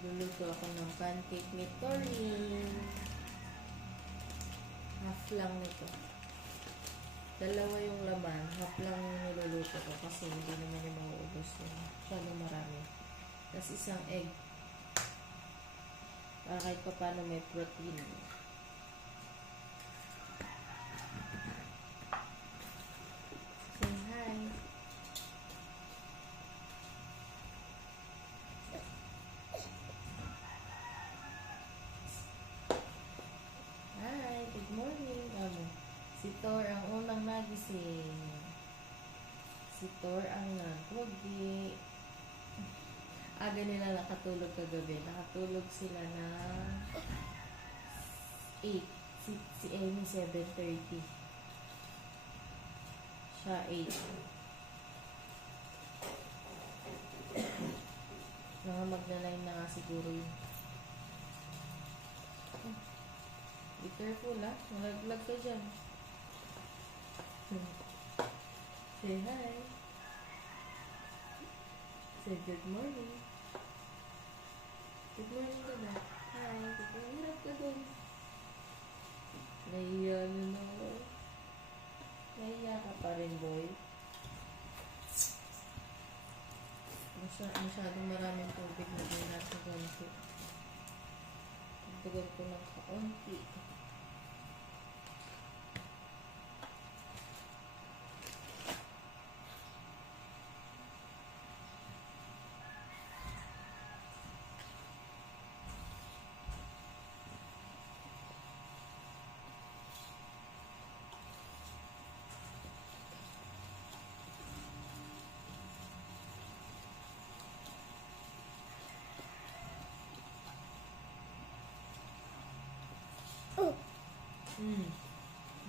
Luluto ako ng pancake ni Torin. Half lang nito. Dalawa yung laman. Half lang yung niluluto ko kasi hindi naman yung mauubos yun. Masyado marami. Tapos isang egg. Para kahit pa paano may protein. Say hi. Good morning. Si Thor ang unang nagising. Si Thor ang nagwagi. Aga nila nakatulog kagabi. Nakatulog sila na 8. Si Amy 7:30. Siya 8. Mga magna-9 na nga siguro yun. Be careful ha. Malaglag ka dyan. Say hi. Say good morning. Good morning ka na. Hi. Good morning. Hirap ka dun. Nahiya na ako. Nahiya ka pa rin, boy. Masyadong maraming tubig na din natin konti. Tugan ko ng kaunti.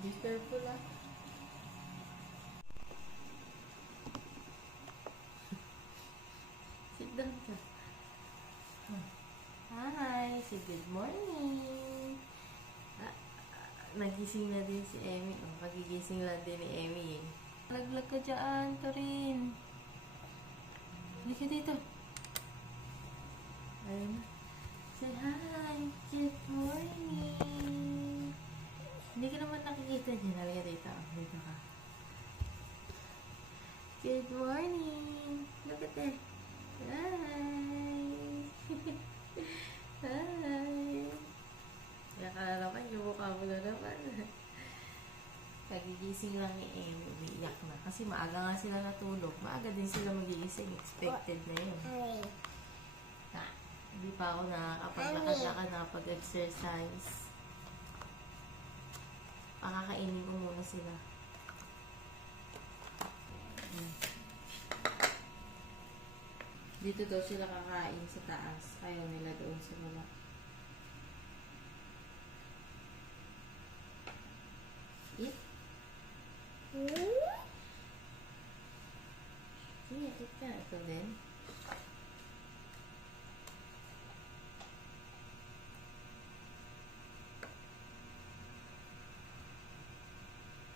Be careful ah. Sit down ka. Hi, say good morning. Nagising na din si Emmy. Pagigising lang din ni Emmy eh. Laglag ka dyan, Torin. Hindi ka dito. Ayun na. Say hi. Good morning. Hindi ka naman nakikita dyan. Halika dito. Dito ka. Good morning. Look at that. Hi. Hi. Kaya naman yung mukha mo na naman. Kagigising lang ni Amy. Umiiyak na. Kasi maaga nga sila natulog. Maaga din sila magigising. Expected na yun. Hindi pa ako nakakapaglakad-lakad, nakapag-exercise. Pakakainin ko muna sila. Dito daw sila kakain sa taas. Ayaw nila doon sa baba. Eat. Sige, eat ka. Ito din.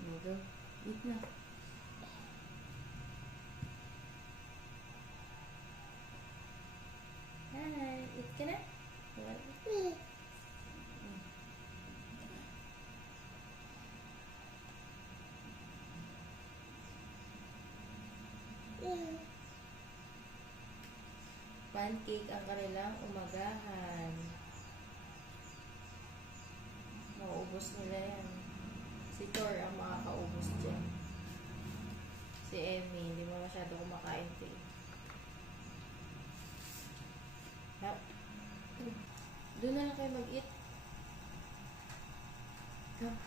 Ito. Eat na. Hi. Eat ka na? Pancake ang kanilang umagahan. Mauubos nila yan. Si Thor ang makakaubos dyan. Si Emmy, hindi mo masyado kumakain ito eh. Doon na lang kayo mag-eat. Come.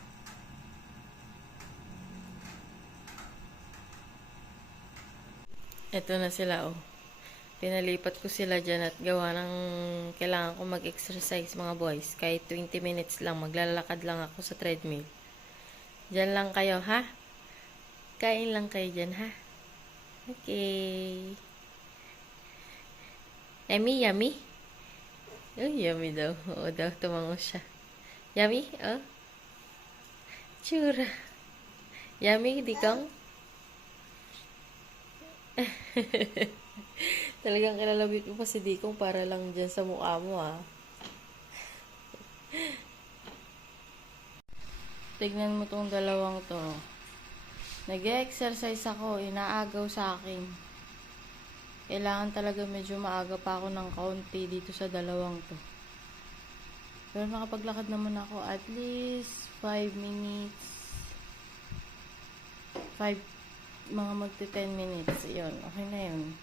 Ito na sila, oh. Pinalipat ko sila dyan at gawa ng kailangan ko mag-exercise, mga boys. Kahit 20 minutes lang, maglalakad lang ako sa treadmill. Dyan lang kayo, ha? Kain lang kayo dyan, ha? Okay. Yummy, yummy? Oh, yummy daw. Oo daw, tumango siya. Yummy? Oh. Tsura. Yummy, di kang? Talagang kilalabit mo pa si Dikong para lang dyan sa mukha mo, ah. Tignan mo tong dalawang to. Nag-exercise ako, inaagaw sa akin. Kailangan talaga medyo maaga pa ako ng kaunti dito sa dalawang to. Pero nakapaglakad naman ako at least 5 minutes. 5, magti 10 minutes. Yun, okay na yun.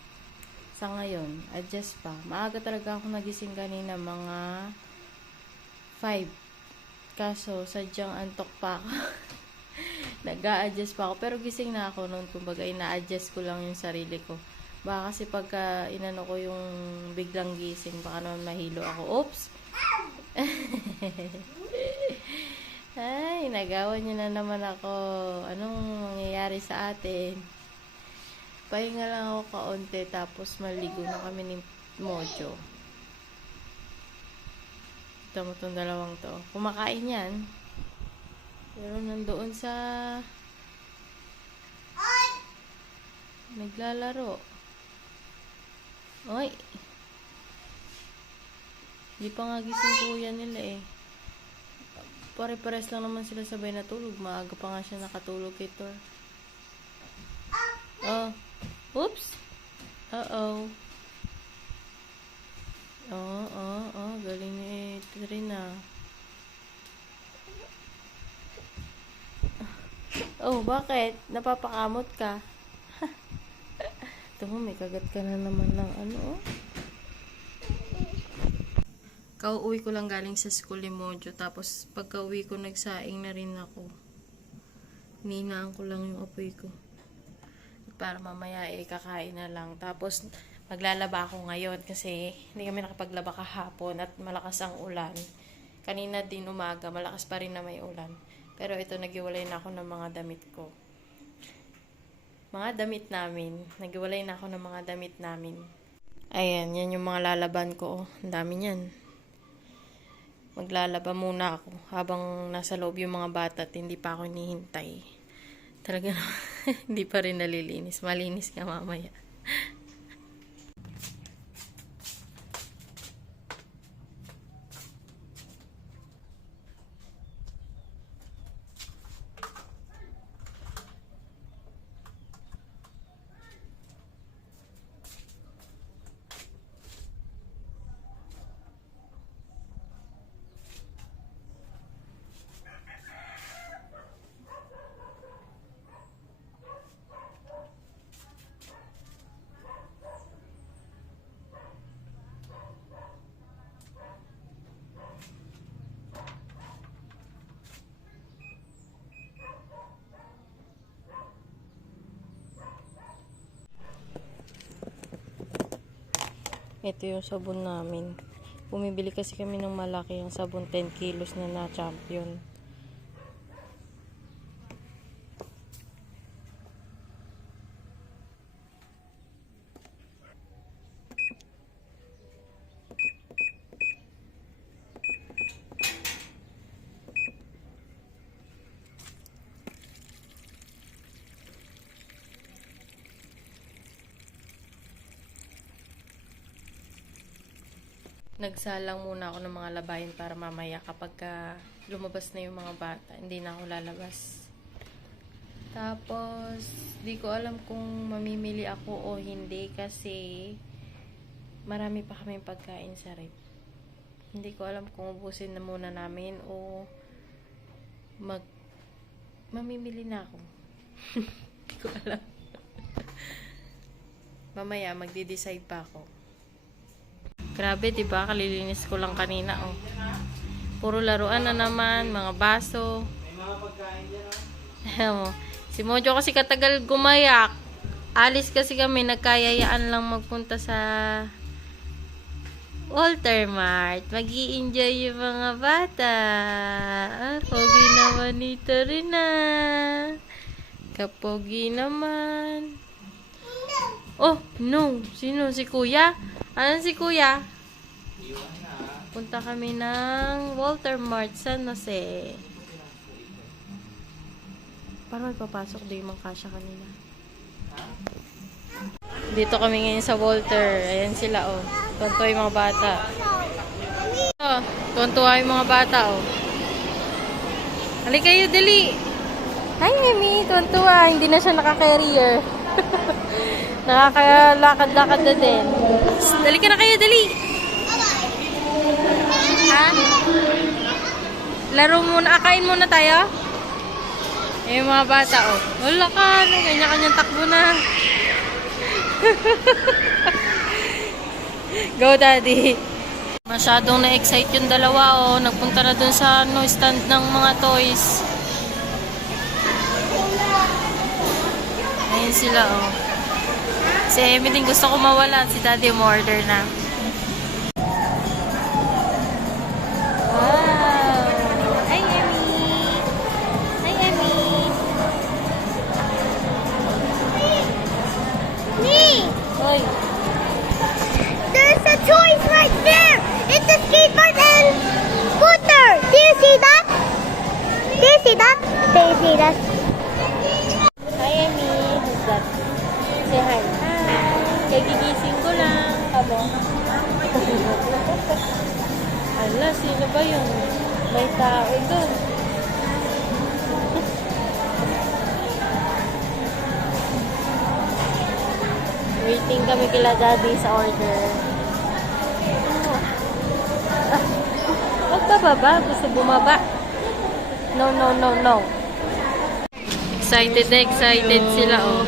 Sa ngayon, adjust pa. Maaga talaga ako nagising kanina, mga 5. Kaso, sadyang antok pa ako. Nag-a-adjust pa ako. Pero gising na ako noon. Kumbaga, ina-adjust ko lang yung sarili ko. Baka kasi pagka inano ko yung biglang gising, baka naman mahilo ako. Oops! Ay, nagawan niyo na naman ako. Anong mangyayari sa atin? Pahinga lang ako kaunti, tapos maligo na kami ni Mojo. Ito mo itong dalawang to. Kumakain yan. Pero nandoon sa naglalaro. Oy! Di pa nga gising kuya nila eh. Pare-pares lang naman sila sabay natulog. Maaga pa nga siya nakatulog kay Thor. Oh. Oops! Uh-oh. Oh. Galing ni Trina. Oh, bakit? Napapakamot ka? Ito mo, may kagat ka na naman ng ano, oh. Kauuwi ko lang galing sa school ni Mojo. Tapos, pagka-uwi ko, nagsaing na rin ako. Hininaan ko lang yung apoy ko. Para mamaya kakain na lang. Tapos, maglalaba ako ngayon kasi hindi kami nakapaglaba kahapon at malakas ang ulan. Kanina din umaga, malakas pa rin na may ulan. Pero ito, nagiwalay na ako ng mga damit ko. Mga damit namin. Nagiwalay na ako ng mga damit namin. Ayan, yan yung mga lalaban ko. Ang dami niyan. Maglalaba muna ako habang nasa loob yung mga bata at hindi pa ako hinihintay. Talaga na, hindi pa rin nalilinis. Malinis ka mamaya. Ito yung sabon namin. Bumibili kasi kami ng malaki yung sabon 10 kilos na Champion. Nagsalang muna ako ng mga labahin para mamaya kapag lumabas na yung mga bata, hindi na ako lalabas. Tapos, di ko alam kung mamimili ako o hindi kasi marami pa kaming pagkain sa rep. Hindi ko alam kung ubusin na muna namin o mamimili na ako. Hindi ko alam. Mamaya, magde-decide pa ako. Grabe, diba? Kalilinis ko lang kanina, oh. Puro laruan na naman, mga baso. May mga pagkain dyan, oh. Si Mojo kasi katagal gumayak. Alis kasi kami, nagkayayaan lang magpunta sa Walter Mart. Mag-i-enjoy yung mga bata. Ah, pogi naman ito rin ah. Kapogi naman. Oh, no. Sino? Si Kuya? Ano si Kuya? Punta kami ng Walter Mart San Jose. Parang may papasok doon yung mga kasya kanina. Dito kami ngayon sa Walter. Ayan sila, oh. Tuntua yung mga bata. Oh, tuntua yung mga bata, oh. Halika kayo, dali. Hi, Mimi. Tuntua. Hindi na siya naka-carrier. Nakakalakad-lakad na din. Dali ka na kayo, dali. Ha? Laro muna. Akain muna tayo. Yung mga bata, oh. Wala ka. Kanya-kanyang takbo na. Go, Daddy. Masyadong na-excite yung dalawa, oh. Nagpunta na dun sa stand ng mga toys. Ayun sila, oh. Si Emmy din gusto ko mawala. Si Daddy umorder na. Wow! Hi, Emmy! Hi, Emmy! Me! Hoy! There's a choice right there! It's a skateboard and scooter! Do you see that? Do you see that? Do you see that? Hi, Emmy! Who's that? Say hi. Hi! Kagigising ko lang. Kamo? Ala, sino ba yun? May tao doon. Waiting kami kila Daddy sa order. Huwag bababa. Gusto bumaba. No, no, no, no. Excited na excited sila, oh.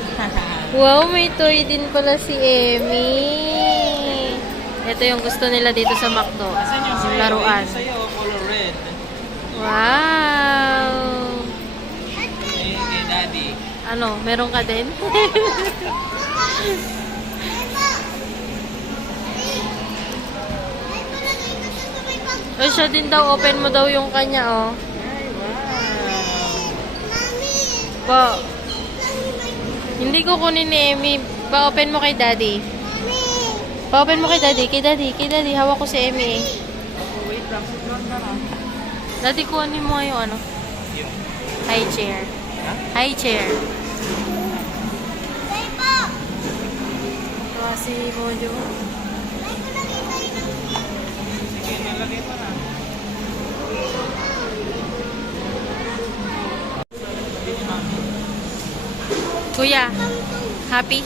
Wow, may toy din pala si Emmy. Ito yung gusto nila dito sa McDo. Yung laruan. Sa'yo, color red. Wow! Ayun kay Daddy. Ano, meron ka din? Ay, siya din daw, open mo daw yung kanya, oh. Ay, wow. Pa, hindi ko kunin ni Emmy. Pa-open mo kay Daddy. Pa-open mo kay Daddy. Kay Daddy. Hawak ko si Emmy, eh. Oh, wait lang. Sigurad ka na. Daddy, kunin mo yung ano. Yung. High chair. Ha? High chair. Ito si Mojo. Sige, nalagay pa na. Kuya, happy?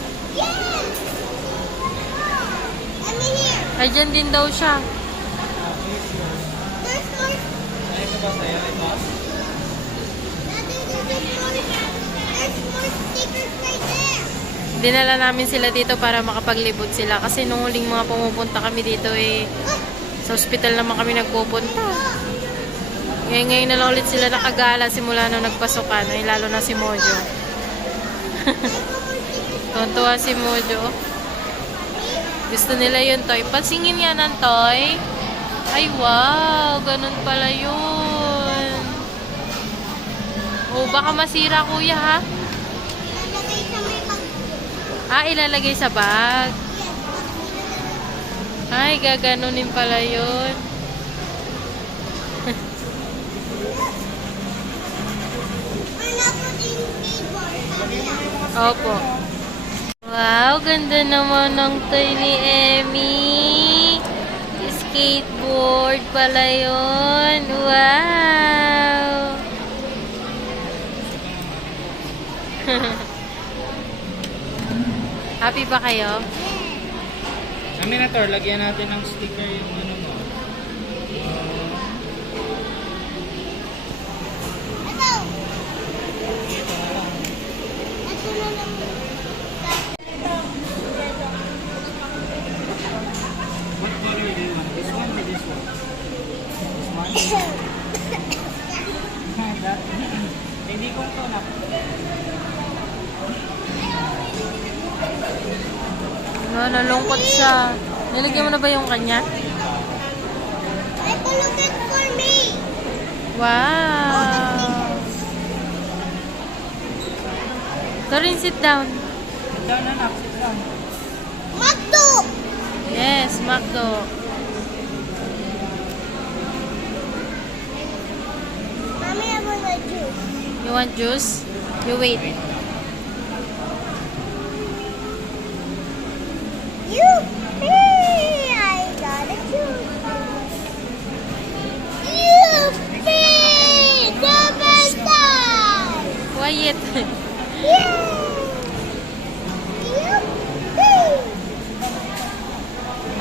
Ayan din daw siya. Ay, ito ba sa'yo? Ito? Dinala namin sila dito para makapaglibot sila. Kasi nung huling mga pumupunta kami dito, eh, sa hospital naman kami nagpupunta. Ngayon na lang ulit sila nakagala simula nung nagpasukan. Ay, lalo na si Mojo. Tontuwa si Mojo. Gusto nila yun toy. Pansingin nga ng toy. Ay, wow. Ganun pala yun. Oh, baka masira, kuya, ha? Ah, ilalagay sa bag. Ay, gaganunin pala yun. Opo. Wow, ganda naman ng toy ni Emmy. Skateboard pala yun. Wow. Happy ba kayo? Aminator, lagyan natin ng sticker yung ano mo. What color do you want? This one or this one? This one? Hindi ko ito na. No, nalungkot siya. Nilagyan mo na ba yung kanya? Ito, look it for me. Wow! Torin, sit down. Sit down, anak. Sit down. Magdo. Yes, Macdo. Mommy, I want a juice. You want juice? You wait. Yuppie! I got a juice. Yuppie! The best time! Quiet. Yay! Yuppie!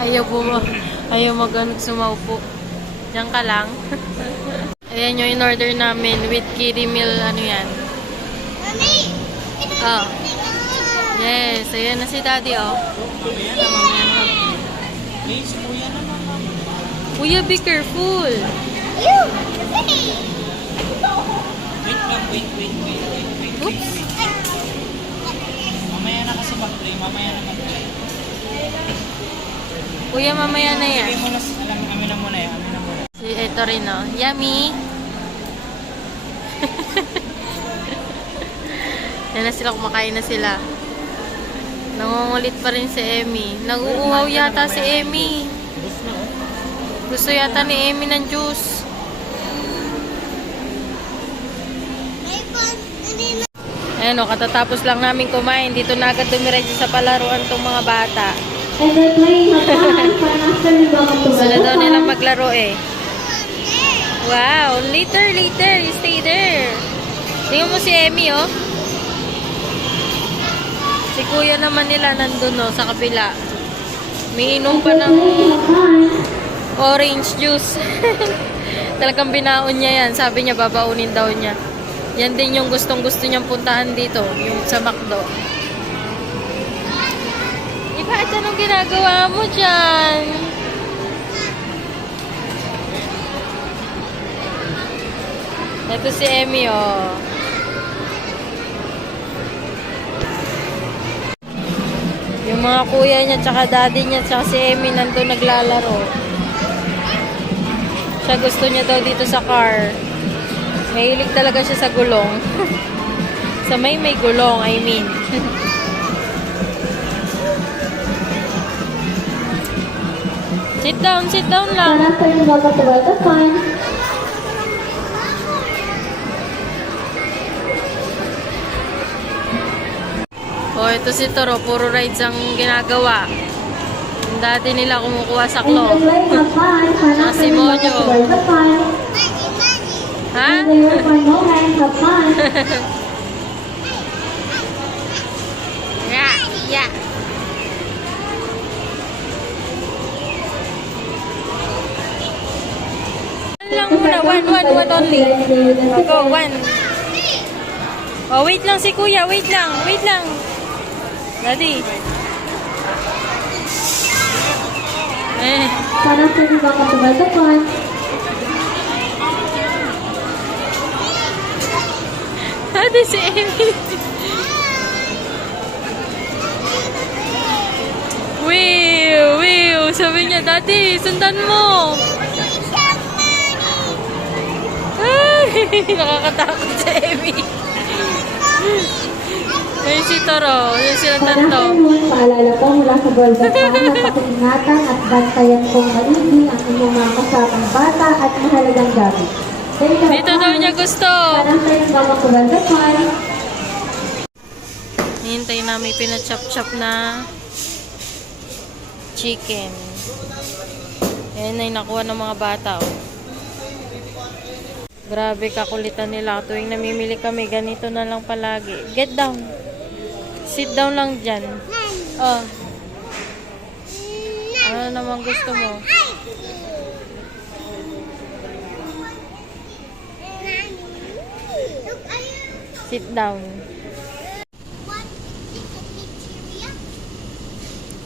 Ayaw sumaupo. Diyan ka lang. Ayan yung in-order namin with kiddie meal. Ano yan? Mommy! Oh. Yes, ayan na si daddy, oh. Mamaya na, mamaya na. Please, kuya na, mama. Kuya, be careful. Yuppie! Wait lang, wait. Oops. Mamaya na kasi mag-play, mamaya na mag-play. Kuya, mamaya na yan. Bigay mo na, amin na muna yan, amin na muna. Ito rin, oh. Yummy. Yan na sila, kumakain na sila. Nangungulit pa rin si Emmy. Nag-uuhaw yata si Emmy. Gusto yata ni Emmy ng juice. May pan, hindi na. Ayan, oh, katatapos lang namin kumain. Dito na agad dumiretso sa palaruan tong mga bata. And they're playing a fun after we welcome to Gusto na daw the nilang maglaro eh. Wow, later. You stay there. Tingnan mo si Emmy, oh. Si kuya naman nila nandun, oh, sa kabila. May inom pa ng orange juice. Talagang binaon niya yan. Sabi niya, babaunin daw niya. Yan din yung gustong-gusto niyang puntahan dito. Yung sa McDo. Iba, anong ginagawa mo dyan? Ito si Emmy, oh. Yung mga kuya niya, tsaka daddy niya, tsaka si Emmy nandun naglalaro. Siya gusto niya daw dito sa car. Mahilig talaga siya sa gulong. Sa may gulong, I mean. Sit down lang. fun after we welcome to the fun. Oh, ito si Toro. Puro rides ang ginagawa. Yung dati nila kumukuha sa claw. And they're playing a fun Ah, after si we welcome Mojo. to the fun. Ha? And they were for no hands of fun. Yeah. Lang muna. One only. Go, one. Oh, wait lang si kuya. Wait lang. Daddy. Fun after we welcome to the fun. Daddy si Emmy. Wiw. Sabi niya, Daddy, sundan mo. Ay, nakakatakot si Emmy. Ayun si Toro. Ayun sila Fun tatlo. afternoon, paalala po mula sa Golden Fun na pakiingatan at bantayan pong maigi ang inyong mga kasamang bata at mahalagang gamit. Dito daw niya gusto. Fun after we welcome to the fun. Hintay namin pinachop-chop na chicken. Ayan na yung nakuha ng mga bata. Oh. Grabe kakulitan nila. Tuwing namimili kami, ganito na lang palagi. Get down. Sit down lang dyan. Oh. Ano naman gusto mo? Sit down.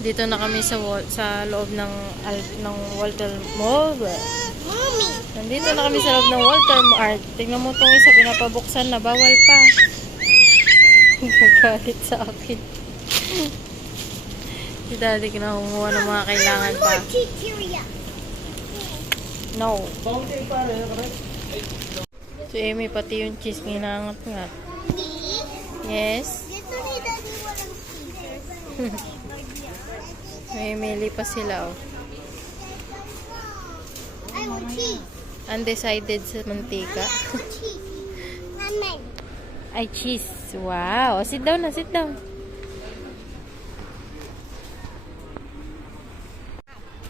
Dito na kami sa loob ng Walter Mall. Mommy! Nandito na kami sa loob ng Walter Mart. Tingnan mo itong isa, pinapabuksan na. Bawal pa. Nagagalit sa akin. Si daddy kinakuha ng mga kailangan pa. More chichiria. No. Fountain pare, correct? Si Amy pati yung cheese nginangat-ngat. See? Yes. Dito ni Daddy walang scissors. May mili pa sila oh. I want cheese. Undecided sa mantika. I want cheese. Amen. Ay, cheese. Wow. Sit down na, sit down.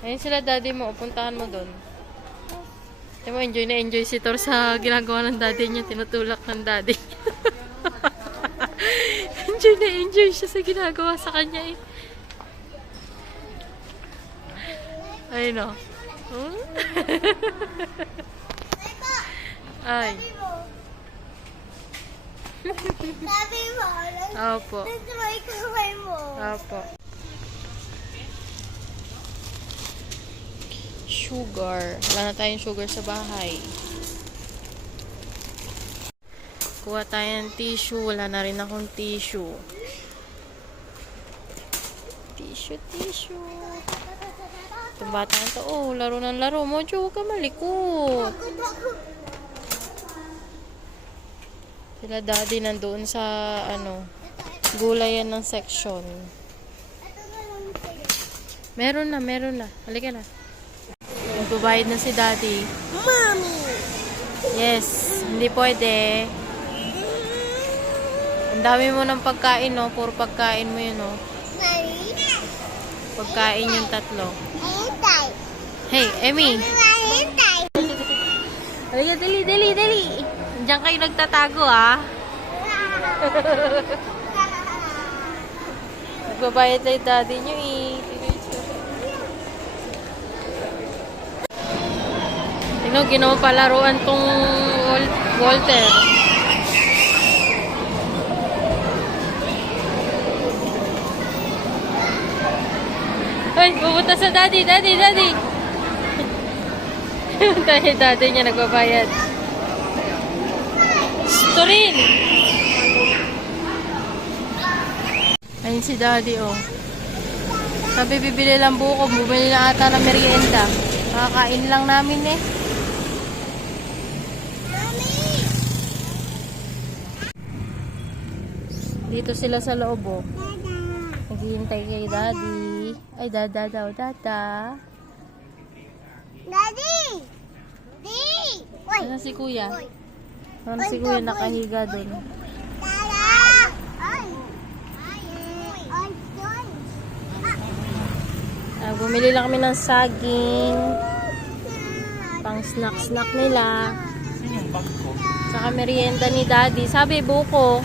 Ayun sila daddy mo. Puntahan mo doon. Tingnan mo, enjoy na enjoy si Thor sa ginagawa ng daddy niya. Tinutulak ng daddy. Enjoy na enjoy siya sa ginagawa sa kanya eh. Ayun o. Hmm? Ay. Sabi mo, Opo. nagtry kamay mo. Opo. Sugar. Wala na tayong sugar sa bahay. Kuha tayo ng tissue. Wala na rin akong tissue. Tissue. Itong bata na to. Oh, laro ng laro. Mojo, huwag ka malikot. Sila daddy nandoon sa gulayan ng section. Meron na. Halika na. Magbabayad na si daddy. Mommy! Yes, hindi pwede. Ang dami mo ng pagkain, no? Puro pagkain mo yun, no? Mommy? Pagkain yung tatlo. Hintay. Hey, Emmy! Hintay. Halika, dali! Diyan kayo nagtatago, ah. Magbabayad na yung daddy nyo, eh. Tingnan, ginawa palaruan tong Walter. Ay, pupunta sa daddy. Daddy niya nagbabayad. Turin! Ayun si daddy, oh. Sabi bibili lang buko, bumili na ata ng merienda. Makakain lang namin, eh. Dito sila sa loob, oh. Naghihintay kay daddy. Ay, dada daw, dada. Daddy! Di! Uy! Ano si kuya? Uy! Ano si kuya nakahiga dun? Dada! Ay! Ay! Ay! Bumili lang kami ng saging. Pang snack nila. Sino yung bag ko? Saka merienda ni daddy. Sabi, buko.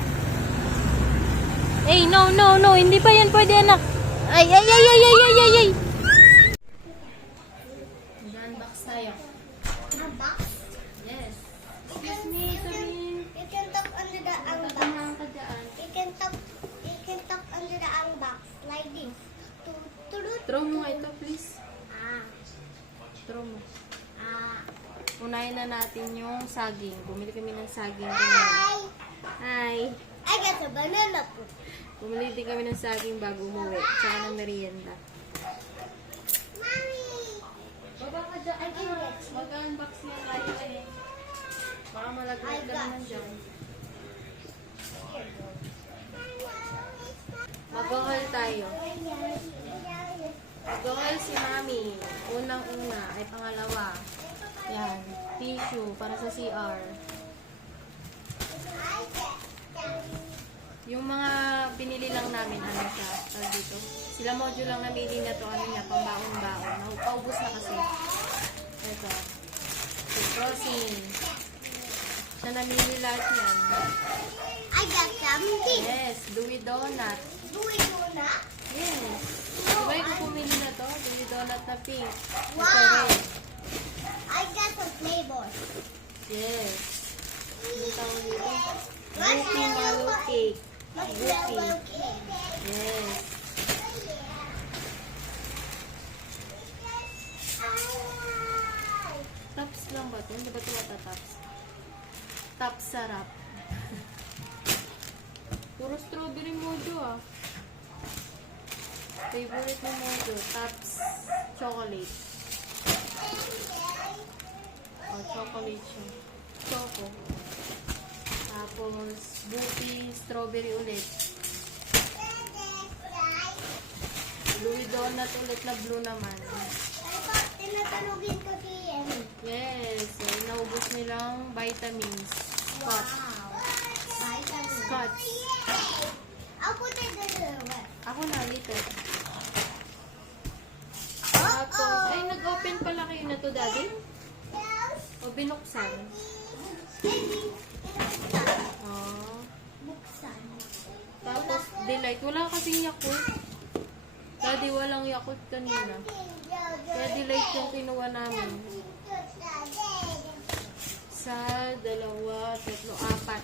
Eh, no. Hindi pa yan pwede, anak. Ay. Mag-unbox tayo. A box? Yes. Excuse me, you can tap under the unbox. You can tap under the unbox like this. Throw mo nga ito, please. Ah. Throw mo. Ah. Unahin na natin yung saging. Bumili kami ng saging. Hi! Hi. I got a banana po. Bumili din kami ng saging bago umuwi. Tsaka ng merienda. Mommy! Baba ka dyan. Ay, mag-unbox yung tayo eh. Baka malaglag ka naman dyan. Mag-haul tayo. Mag-haul si mami. Unang-una ay pangalawa. Yan. Tissue para sa CR. Yung mga pinili lang namin, ano siya, tawag dito. Sila module lang namili na to, ano niya, pambaon-baon. Paubos na kasi. Ito. Crossing. Siya namili lahat yan. I got something. Yes, Dewey Donut. Do we do that? Yes. Diba yung pumili na to? Dewey Donut na pink. Ito Wow. red. I got some flavors. Yes. Ano tawag dito? Goopy Marshmallow Mallow Cake. Marshmallow cake. Yes. Tops lang ba ito? Hindi ba ito matatops? Tops sarap. Puro strawberry mojo ah. Favorite mo Mojo, Tops chocolate. Oh, chocolate siya. Choco. Tapos, Buti, strawberry ulit. Louis Donut ulit na blue naman. Tinatanugin ko si Emmy. Yes, naubos nilang vitamins. Scotch. Scotch. I'll put it in the wet. Ako na, dito. Tapos, ay, nag-open pala kayo na to, Daddy? O binuksan? Oh. Buksan. Tapos, Delight. Wala kasing Yakult. Daddy, walang Yakult kanina. Kaya Delight yung kinuha namin. Sa 2, 3, 4.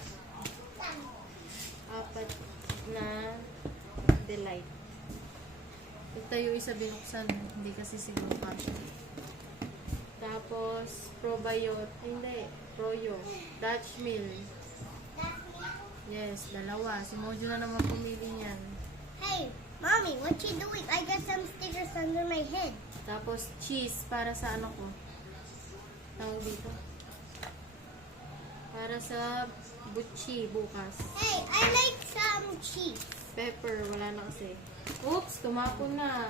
4 na Delight. Ito yung isa binuksan. Hindi kasi siguro kasha. Tapos, Probiot. Hindi. Proyo. Dutch Mill. Yes, 2. Si Mojo na naman pumili niyan. Hey, Mommy, what you doing? I got some stickers under my head. Tapos, cheese para sa ano ko. Tawag dito. Para sa butchi bukas. Hey, I like some cheese. Pepper, wala na kasi. Oops, tumapon na.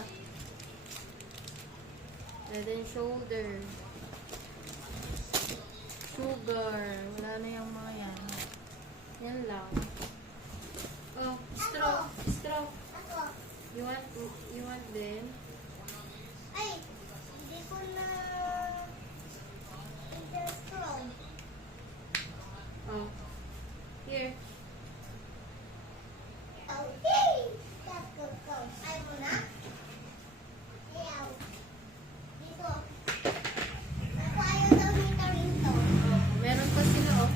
Head and shoulder. Sugar. Wala na yung mga yan. Yan lang. Oh, straw. Straw. Ako. You want din? Ay, hindi ko na straw. Oh. Here. Okay. Let's go. Ay mo na? Ayaw. Dito. Ako ayaw daw nito rito. Oh, meron pa sila, oh.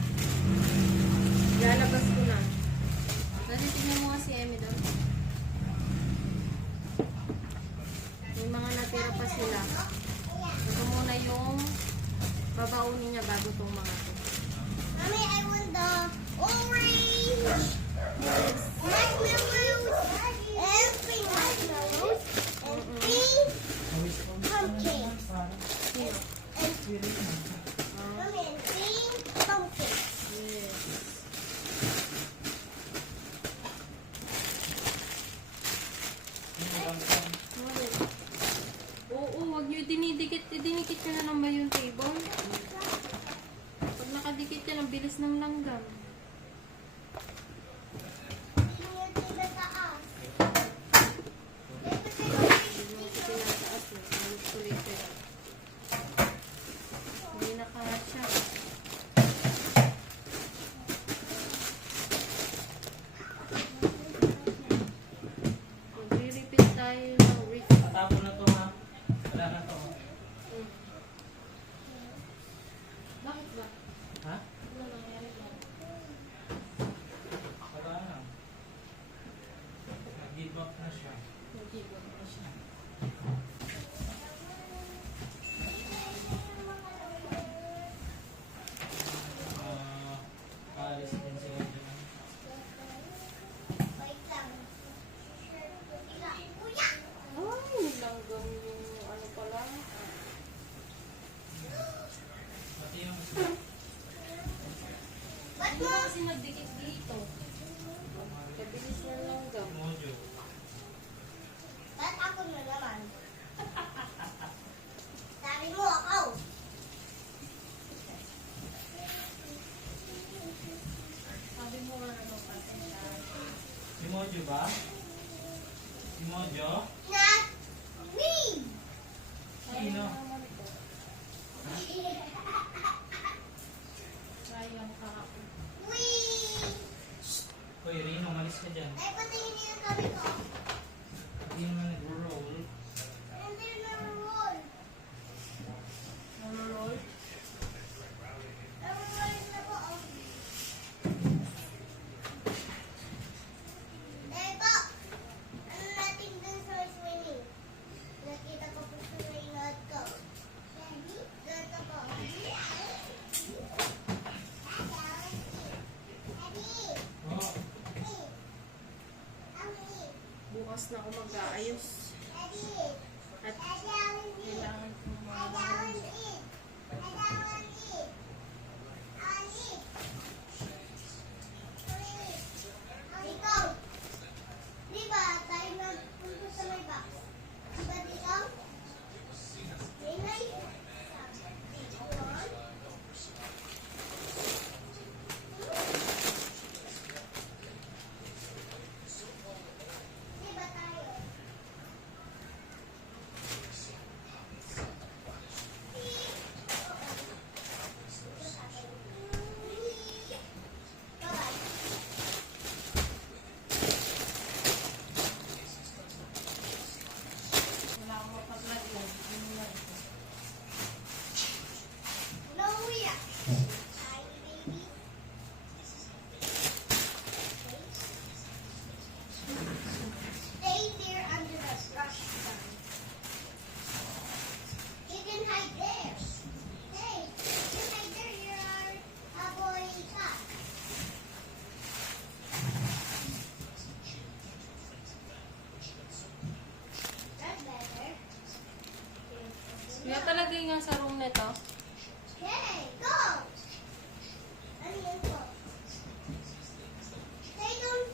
Lalabas ko na. Dali, tingnan mo nga si Emmy daw. May mga natira pa sila. Ito muna yung babaunin niya bago itong mga to. Mommy, I want the orange. Marshmallows. And pink marshmallows. And pink pumpkin. Sino? Mommy, and pink pumpkin. Yes. Bakit? Oo, wag niyo dinidikit. Dinikit niyo na lang ba yung table? Pag nakadikit yan, ang bilis ng langgam. Yung tinataas. Hindi mo ito tinataas mo. Ulit ko yan. Hindi nakasya. Magre-repeat tayo ng repeat. Matapon na to ha. Wala na to. Bakit ba? Ha? Ano nangyari ba? Wala na. Nag-give up na siya. Nag-give up na siya. Paalis din sila dyan. Wait lang. Kuya! Ay, langgam yung ano pala. Pati yung Ba't Hindi mo? ba kasi nagdikit dito? Kabilis ng langgam. mojo. Ba't ako na naman? Sabi mo ako. Sabi mo nga ano kasi Si Mojo ba? Si Mojo? Not me! Sino? sayang ka ako. We! Hoy, Rin, umalis ka dyan. Ay, patingin niyo yung kami ko. Hindi naman nag-roll. Hindi na roll. Nalulol? Roll na po. Oh. Dahil po, ano natin dun sa swimming? Nakita ko po sa rainot ko. Dito po. Oh, Bukas na ako mag-aayos. nga sa room nito. Okay, go! Ano yan po? Say don't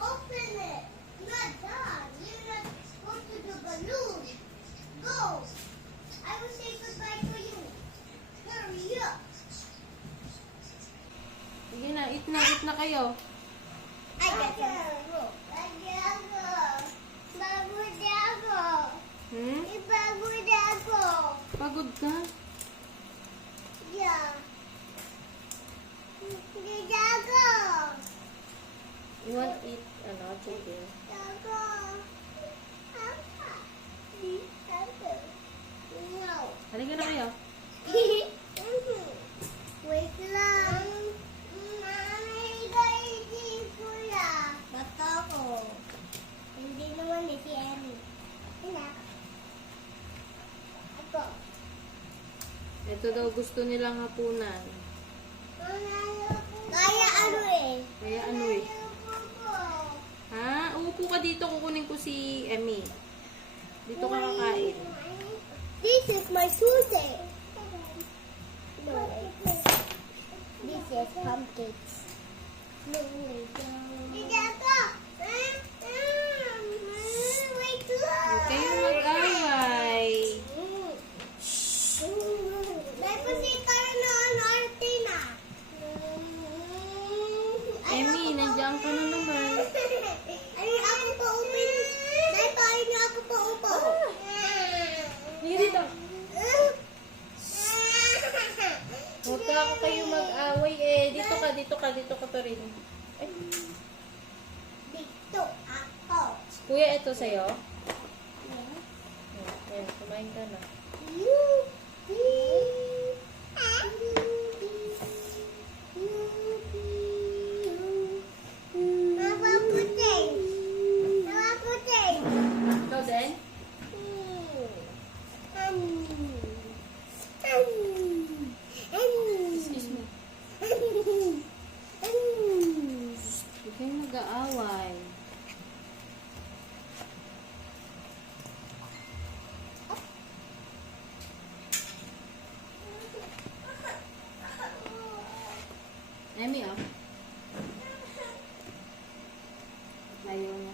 open it. You're not done. You're not going to the balloon. Go! I will say goodbye to you. Hurry up. Sige na, eat na kayo. Hmm? Pagod ka? You want to eat, chicken? Halika na kayo. Wait lang. Bata ko. Hindi naman ni si Emmy. Anak. Ako. Ito daw gusto nilang hapunan. Kaya ano eh? Kaya ano eh? Ha? Umupo ka dito, kukunin ko si Emmy. Dito ka kakain. This is my sushi. No. This is pumpkins. No. Wait lang. Huwag kayong mag-away. May pasita na arte na. Emmy, nandiyan ka na naman. Ay, ako pa upo. Dahil pa, ay ako pa upo. Hindi dito. Huwag ka ako kayo mag-away eh. Dito ka pa rin. Ay, Dito ako. kuya, ito sa'yo. Ayan, kumain ka na. Ikaw din? Excuse me. Huwag kayong mag-aaway. Emmy, oh. Ayaw niya.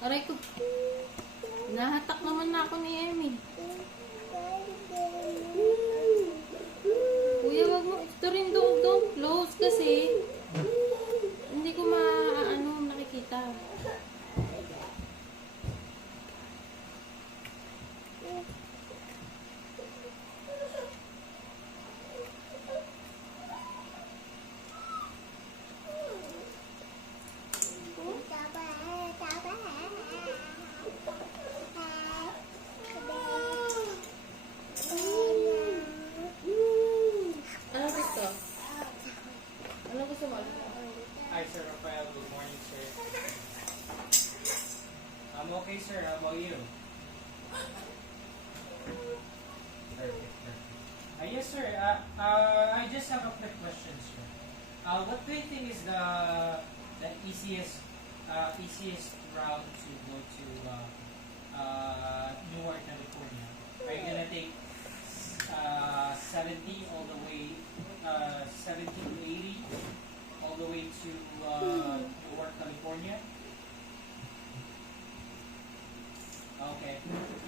Aray ko. Nahatak naman na ako ni Emmy. Kuya, wag mo. Ito rin don't close kasi hindi ko nakikita. Ano gusto? Ano gusto mo? Hi, Sir Rafael. Good morning, sir. I'm okay, sir. How about you? Perfect. Yes, sir. I just have a quick question, sir. What do you think is the easiest route to go to Newark, California? Are you gonna take 70 all the way, 70 to 80 all the way to Newark, California? Okay.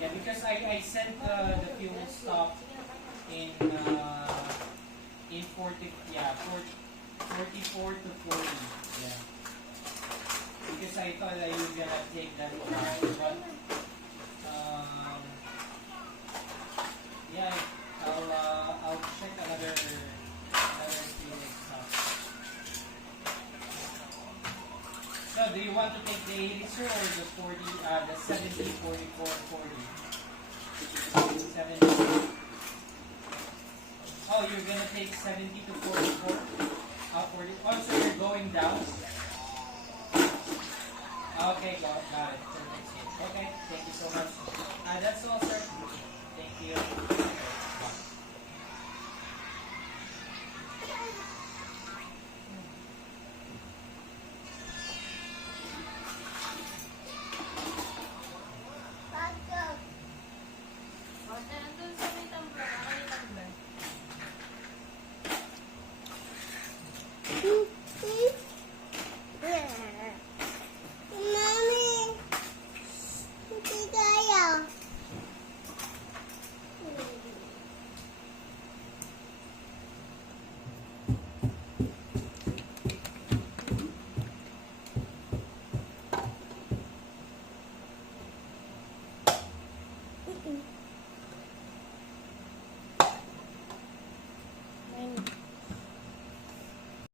Yeah, because I sent the fuel stop in 44 to 40. Yeah. Because I thought I was gonna take that route, but yeah, I'll check another fuel stop. So, do you want to take the 80 sir or the 40, the 70, 44, 40? 70. Oh, you're gonna take 70 to 44? 40. Oh, so you're going down? Okay, got it. Perfect. Okay, thank you so much. That's all, sir. Thank you. Mm.